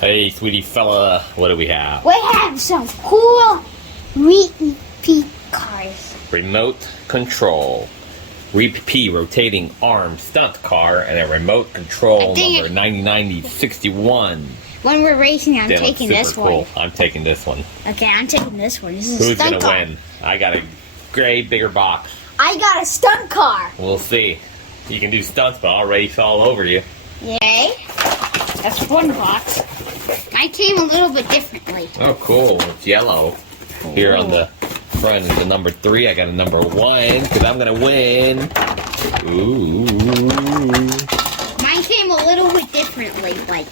Hey, Sweetie Fella, what do we have? We have some cool repeat cars. Remote control. Repeat rotating arm stunt car and a remote control number 909061. When we're racing, I'm They look taking super this cool. one. I'm taking this one. Okay, I'm taking this one. This is a Who's stunt gonna car. win? I got a gray, bigger box. I got a stunt car. We'll see. You can do stunts, but I'll race all over you. Yay. That's one box. I came a little bit differently. Oh, cool. It's yellow. Here on the front is the number 3. I got a number 1 because I'm gonna win. Ooh. Mine came a little bit differently. Like,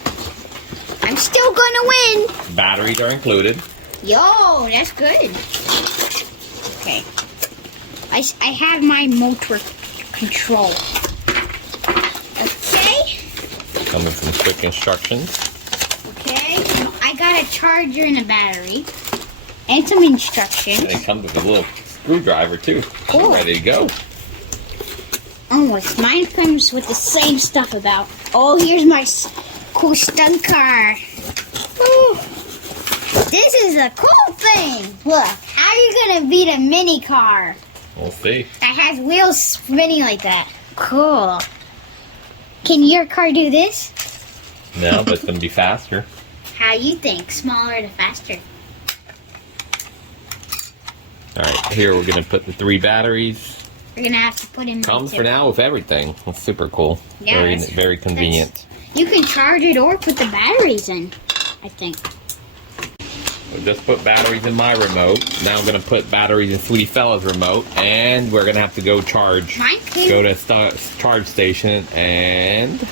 I'm still gonna win. Batteries are included. Yo, that's good. Okay. I have my motor control. Okay. Coming with some quick instructions. Okay. I got a charger and a battery. And some instructions. And it comes with a little screwdriver too. Cool. Ready to go. Almost. Mine comes with the same stuff about. Oh, here's my cool stunt car. Ooh. This is a cool thing. Look, how are you gonna beat a mini car We'll see. that has wheels spinning like that? Cool. Can your car do this? No, but it's gonna be faster. How you think? Smaller to faster. Alright, here we're gonna put the 3 batteries. We're gonna have to put in. Comes for now with everything. It's super cool. Yeah, Very convenient. You can charge it or put the batteries in, I think. We'll just put batteries in my remote. Now I'm gonna put batteries in Sweetie Fella's remote, and we're gonna have to go charge. Mine came. Go to charge station and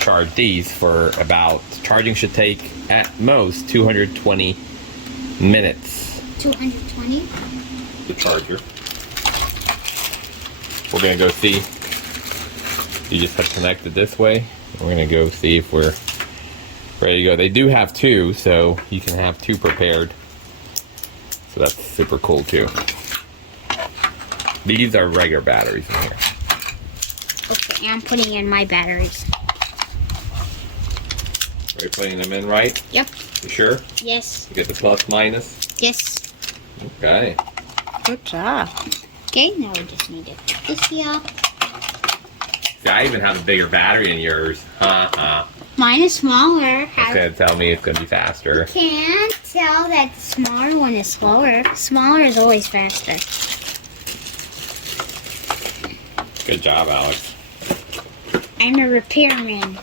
charge these for about. Charging should take at most 220 minutes. 220. The charger. We're gonna go see. You just have connected this way. We're gonna go see if we're ready to go. They do have 2, so you can have 2 prepared. So that's super cool too. These are regular batteries in here. Okay, I'm putting in my batteries. Are you putting them in right? Yep. You sure? Yes. You get the plus minus? Yes. Okay. Good job. Okay, now we just need to put this here. See, I even have a bigger battery in yours. Mine is smaller. It's gonna tell me it's gonna be faster. Can't tell that the smaller one is slower. Smaller is always faster. Good job, Alex. I'm a repairman.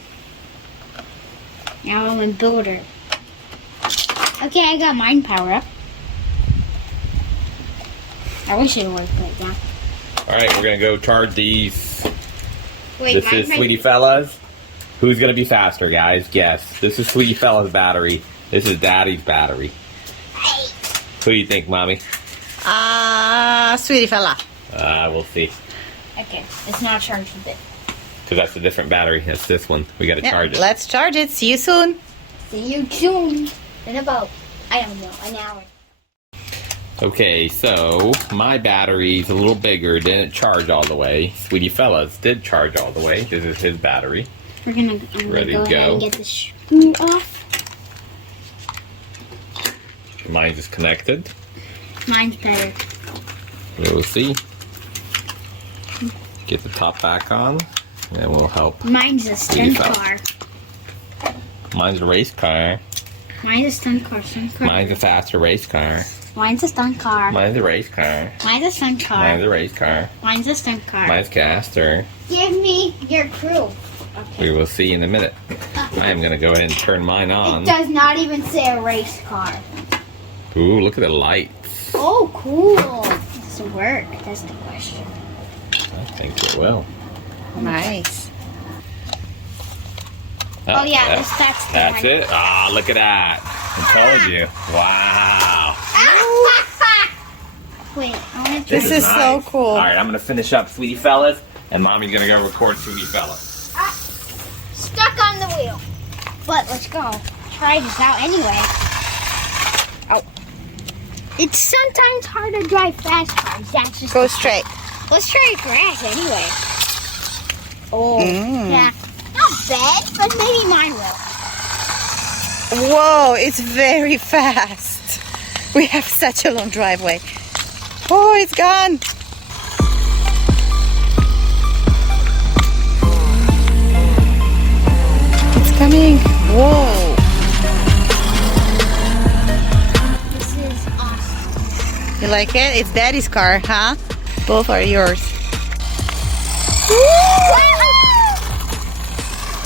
Now I'm a builder. Okay, I got mine power up. I wish it worked right now. Alright, we're gonna go charge these. Wait, This is Sweetie Fella's. Who's gonna be faster, guys? Guess. This is Sweetie Fella's battery. This is Daddy's battery. Who do you think, Mommy? Sweetie Fella. We'll see. Okay, it's not charged a bit. Because that's a different battery. That's this one. We gotta charge it. Let's charge it. See you soon. See you soon. In about, I don't know, an hour. Okay, so my battery's a little bigger. Didn't charge all the way. Sweetie Fella's did charge all the way. This is his battery. I'm gonna Ready go to ahead go. and get the screw off. Mine's is connected. Mine's better. We'll see. Get the top back on, and we'll help. Mine's a stunt Fella. car. Mine's a race car. Mine's a stunt car. Stunt car. Mine's a faster race car. Mine's a stunt car. Mine's a race car. Mine's a stunt car. Mine's a race car. Mine's a stunt car. Mine's caster. Give me your crew. We will see in a minute. I am gonna go ahead and turn mine It on. does not even say a race car. Ooh, look at the lights. Oh, cool. Does it work? That's the question. I think it will. Nice. Oh, yeah, that's the That's one. it. Ah, look at that. I told you. Wow. Wait, I want to This is so cool. All right, I'm gonna finish up Sweetie Fella's, and Mommy's gonna go record Sweetie Fella. stuck on the wheel. But let's go. Try this out anyway. Oh. It's sometimes hard to drive fast cars. That's just Go straight. Let's try grass anyway. Oh, Mm. yeah. Not bad, but maybe mine will. Whoa, it's very fast. We have such a long driveway. Oh, it's gone. It's coming. Whoa. This is awesome. You like it? It's Daddy's car, huh? Both are yours.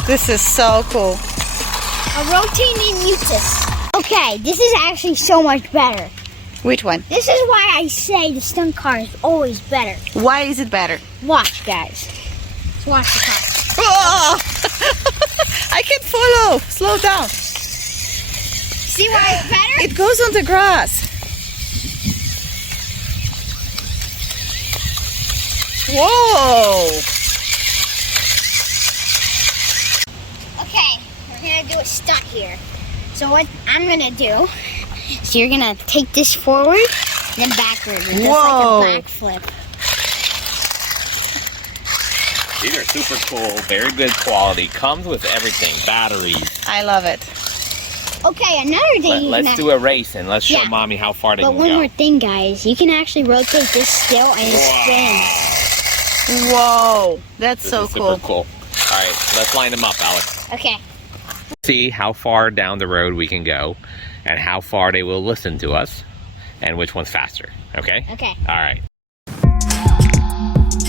This is so cool. A rotating mutus. Okay, this is actually so much better. Which one? This is why I say the stunt car is always better. Why is it better? Watch, guys. Let's watch the car. Oh! I can't follow. Slow down. See why it's better? It goes on the grass. Whoa! Okay, we're gonna do a stunt here. So what I'm gonna do, so you're gonna take this forward, then backwards, and just Whoa. like a backflip. These are super cool, very good quality. Comes with everything, batteries. I love it. Okay, another thing. Let's do a race and let's show Yeah. Mommy how far they But can one go. more thing, guys. You can actually rotate this still and it spins. Whoa, that's This so is cool. super cool. All right, let's line them up, Alex. Okay. See how far down the road we can go and how far they will listen to us and which one's faster, okay? Okay. All right.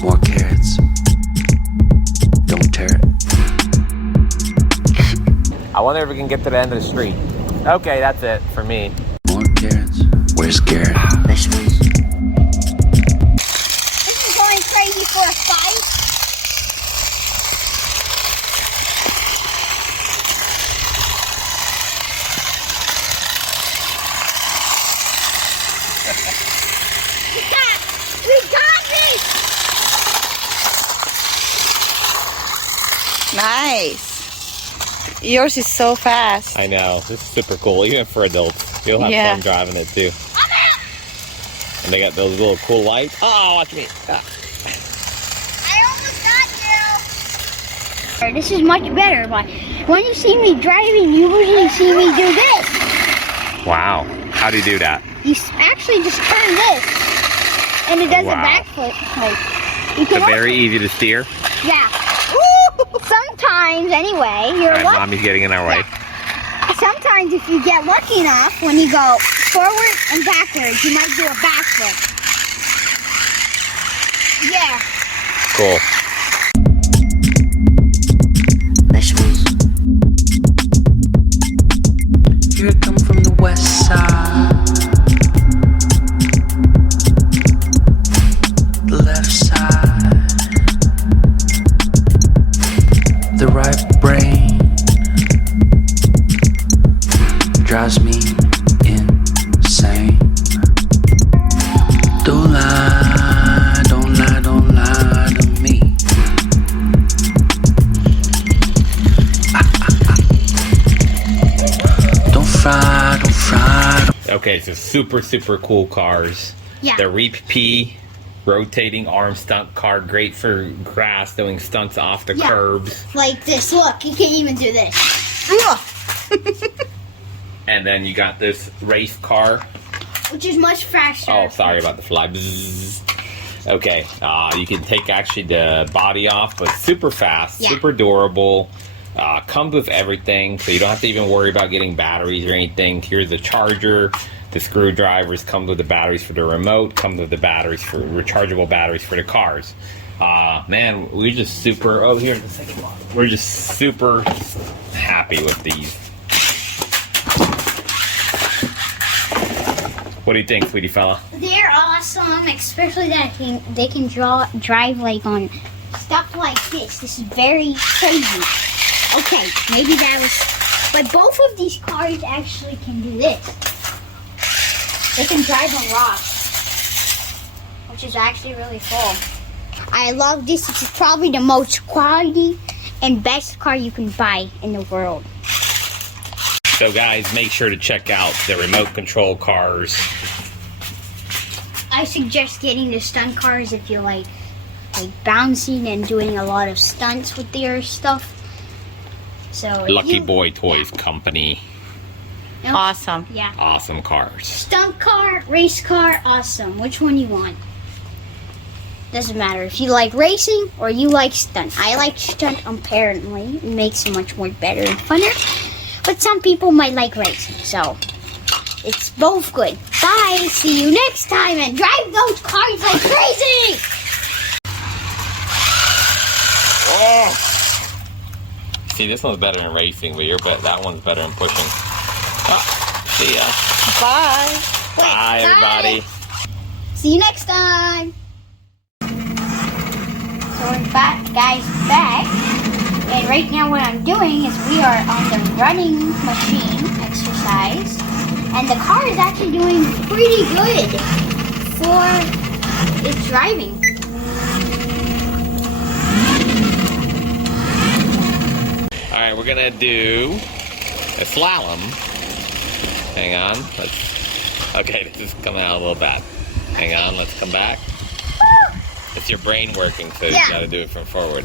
More carrots. Don't tear it. I wonder if we can get to the end of the street. Okay, that's it for me. More carrots. Where's Garrett? Vegetables. This is going crazy for a fight. We got this! Nice. Yours is so fast. I know, this is super cool, even for adults. You'll have Yeah. fun driving it too. I'm out! And they got those little cool lights. Oh, watch me. Ah. I almost got you! This is much better, but when you see me driving, you usually see me do this. Wow, how do you do that? You actually just turn this, and it does Wow. a backflip. Like, you It's can very easy to steer. yeah. Sometimes, anyway, you're All right, lucky. Mommy's getting in our way. Sometimes, if you get lucky enough, when you go forward and backwards, you might do a backflip. Yeah. Cool. Vegetables. Here I come from the west side. The left side. The right brain drives me insane. Don't lie, don't lie, don't lie to me. Don't fry, don't fry. Okay, so super cool cars. Yeah. The Reap P rotating arm stunt car, great for grass, doing stunts off the Yeah. curbs. Like this. Look, you can't even do this. And then you got this race car. Which is much faster. Oh, sorry about the fly. Bzzz. Okay, you can take actually the body off, but super fast, Yeah. super durable. Comes with everything, so you don't have to even worry about getting batteries or anything. Here's the charger. The screwdrivers come with the batteries for the remote, comes with the batteries for rechargeable batteries for the cars. Man, we're just super. Oh, here's the second one. We're just super happy with these. What do you think, Sweetie Fella? They're awesome, especially that they can drive like on stuff like this. This is very crazy. Okay, maybe that was, but both of these cars actually can do this. They can drive on rocks, which is actually really cool. I love this. This is probably the most quality and best car you can buy in the world. So guys, make sure to check out the remote control cars. I suggest getting the stunt cars if you like bouncing and doing a lot of stunts with their stuff. So Lucky you- Boy Toys Company. No? Awesome. Yeah. Awesome cars. Stunt car, race car, awesome. Which one you want? Doesn't matter if you like racing or you like stunt. I like stunt apparently. It makes it much more better and funner. But some people might like racing, so it's both good. Bye. See you next time and drive those cars like crazy. Oh. See, this one's better in racing, but that one's better in pushing. Oh, see ya. Bye. Bye, everybody. See you next time. So we're back, guys, back. And right now what I'm doing is we are on the running machine exercise. And the car is actually doing pretty good for its driving. Alright, we're gonna do a slalom. Hang on. Okay, this is coming out a little bad. Hang on, let's come back. It's your brain working, so you gotta do it from forward.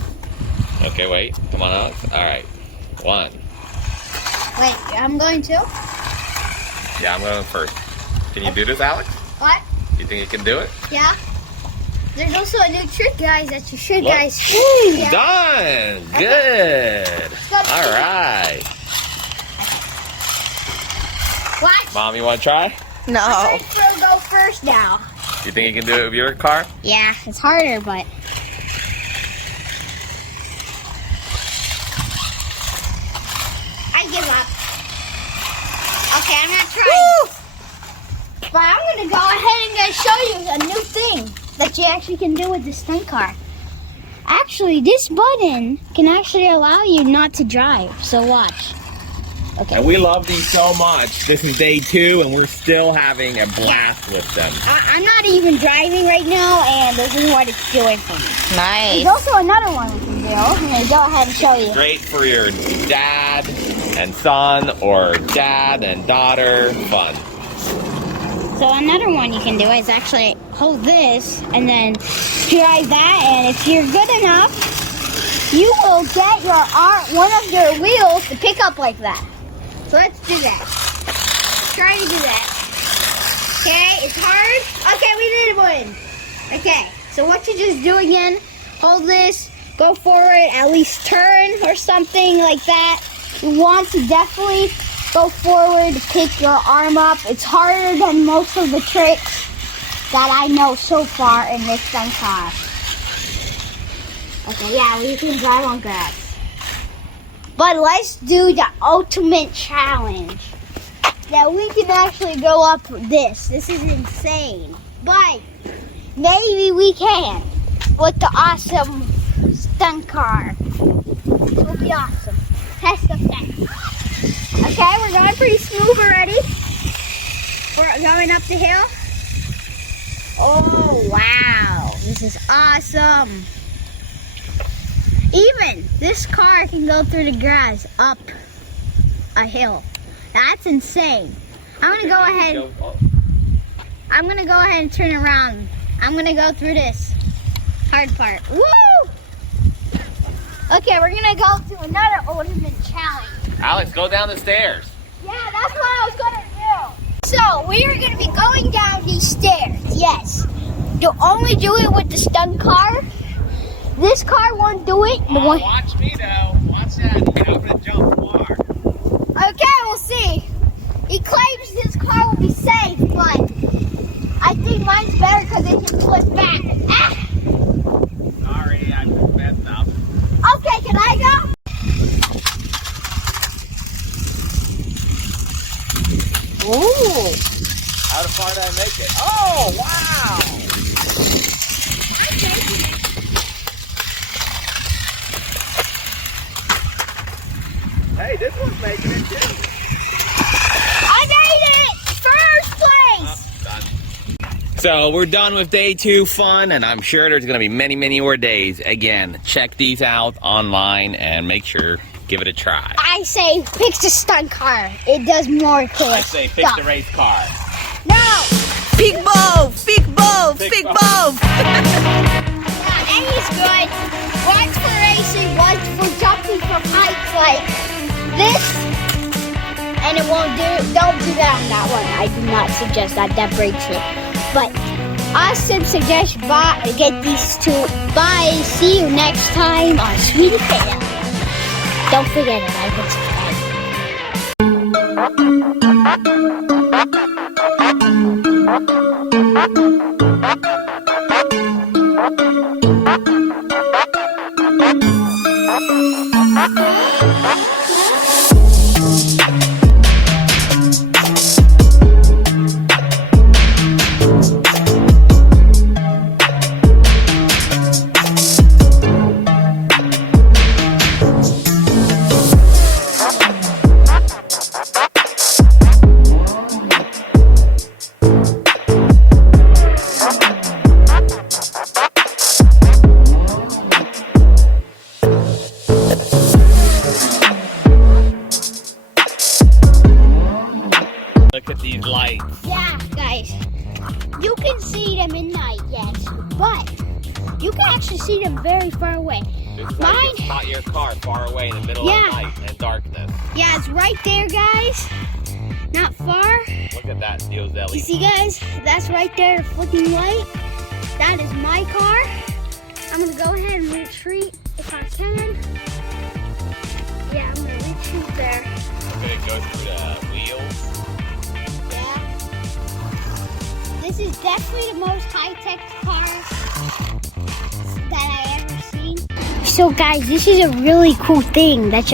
Okay, wait. Come on, Alex. Alright. 1. Wait, I'm going to? Yeah, I'm going first. Can you do this, Alex? What? You think you can do it? Yeah. There's also a new trick, guys, that you should, Look. guys. Yeah. Done! Good! go. Alright. What? Mom, you wanna try? No. I'll go first now. You think you can do it with your car? Yeah, it's harder, but... I give up. Okay, I'm gonna try. Woo! But I'm gonna go ahead and show you a new thing that you actually can do with the stunt car. Actually, this button can actually allow you not to drive. So watch. Okay. And we love these so much. This is day 2, and we're still having a blast with them. I'm not even driving right now, and this is what it's doing for me. Nice. There's also another one we can do. I'm gonna go ahead and show you. Great for your dad and son, or dad and daughter fun. So another one you can do is actually hold this and then drive that, and if you're good enough, you will get your one of your wheels to pick up like that. So let's do that. Try to do that. Okay, it's hard. Okay, we did one. Okay, so what you just do again, hold this, go forward, at least turn or something like that. You want to definitely go forward, pick your arm up. It's harder than most of the tricks that I know so far in this stunt car. Okay, yeah, we can drive on grass. But let's do the ultimate challenge. That we can actually go up this. This is insane. But maybe we can with the awesome stunt car. This will be awesome. Test of that. Okay, we're going pretty smooth already. We're going up the hill. Oh, wow. This is awesome. Even this car can go through the grass up a hill. That's insane. I'm gonna go ahead and turn around. I'm gonna go through this hard part. Woo! Okay, we're gonna go to another ultimate challenge. Alex, go down the stairs. Yeah, that's what I was gonna do. So we are gonna be going down these stairs. Yes. You'll only do it with the stunt car. This car won't do it. The one. Watch me though. Watch that. I'm gonna jump far. Okay, we'll see. He claims his car will be safe, but I think mine's better because it can flip back. Ah! Sorry, I messed up. Okay, can I go? Ooh. How far did I make it? Oh, wow! I'm taking it. Hey, this one's making it too. I made it! First place! So we're done with day 2 fun, and I'm sure there's going to be many, many more days. Again, check these out online and make sure, give it a try. I say pick the stunt car. It does more cool I say pick stuff. the race car. No! Pick both. Pick both. Pick Pick both. both. Yeah, any's good. One's for racing, one's for jumping from heights like this, and it won't do. Don't do that on that one. I do not suggest that. That breaks it. But awesome suggestion. Bye. Get these two. Bye. See you next time on Sweetie Fella. Don't forget to like and subscribe. Look at these lights. Yeah, guys. You can see them in night, yes, but you can actually see them very far away. This is Mine- how you spot your car far away in the middle Yeah. of the night and darkness. Yeah, it's right there, guys. Not far. Look at that steel You zelly. see, guys, that's right there, flicking light. That is my car. I'm gonna go ahead and retreat if I can. Yeah, I'm gonna retreat there. Look at it go through the wheels. Yeah. This is definitely the most high-tech car that I ever seen. So, guys, this is a really cool thing that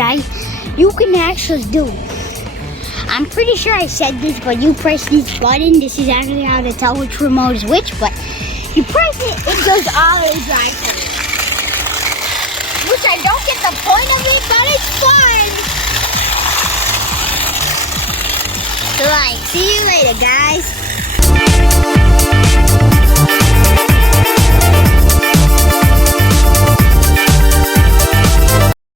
you can actually do. I'm pretty sure I said this, but you press this button. This is actually how to tell which remote is which, but you press it, it goes auto drive for you. Which I don't get the point of it, but it's fun. So, like, see you later, guys.